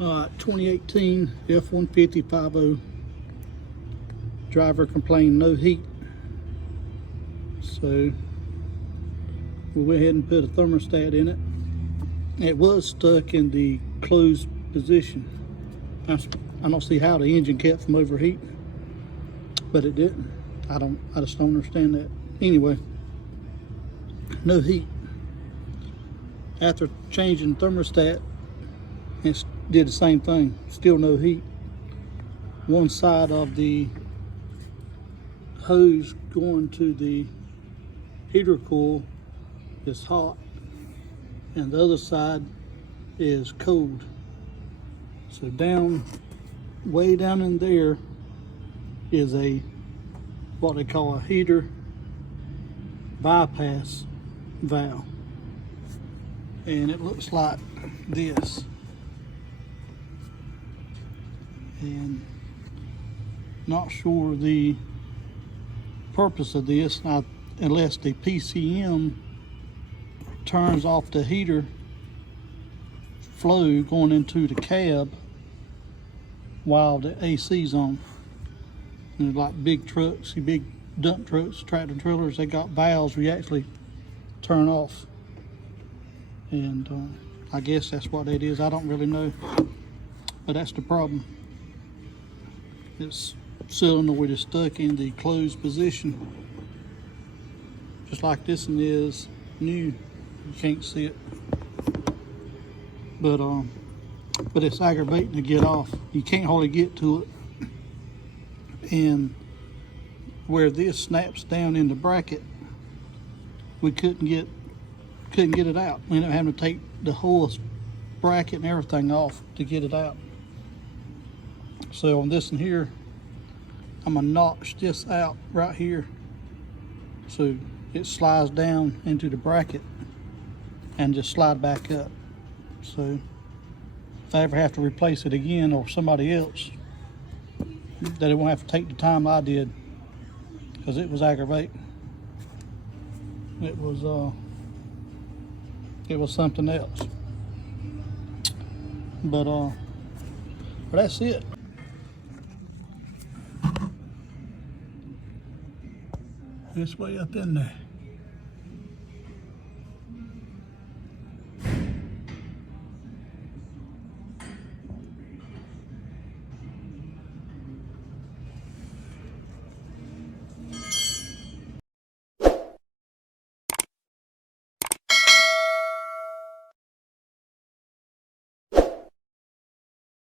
Alright, 2018 F-150 5.0. Driver complained no heat. So we went ahead and put a thermostat in it. It was stuck in the closed position. I don't see how the engine kept from overheating, but it didn't. I just don't understand that. Anyway, no heat. After changing thermostat, it did the same thing. Still no heat. One side of the hose going to the heater coil is hot, and the other side is cold. So way down in there is what they call a heater bypass valve, and it looks like this. And not sure the purpose of this, unless the PCM turns off the heater flow going into the cab while the AC's on. And like big trucks, big dump trucks, tractor trailers, they got valves we actually turn off. And I guess that's what it is. I don't really know, but that's the problem. It's solenoid is stuck in the closed position, just like this one is new. You can't see it, but it's aggravating to get off. You can't hardly get to it, and where this snaps down in the bracket, we couldn't get it out. We ended up having to take the whole bracket and everything off to get it out. So on this one here, I'm gonna notch this out right here so it slides down into the bracket and just slide back up. So if I ever have to replace it again, or somebody else, that it won't have to take the time I did, because it was aggravating. It was something else. But that's it. It's way up in there.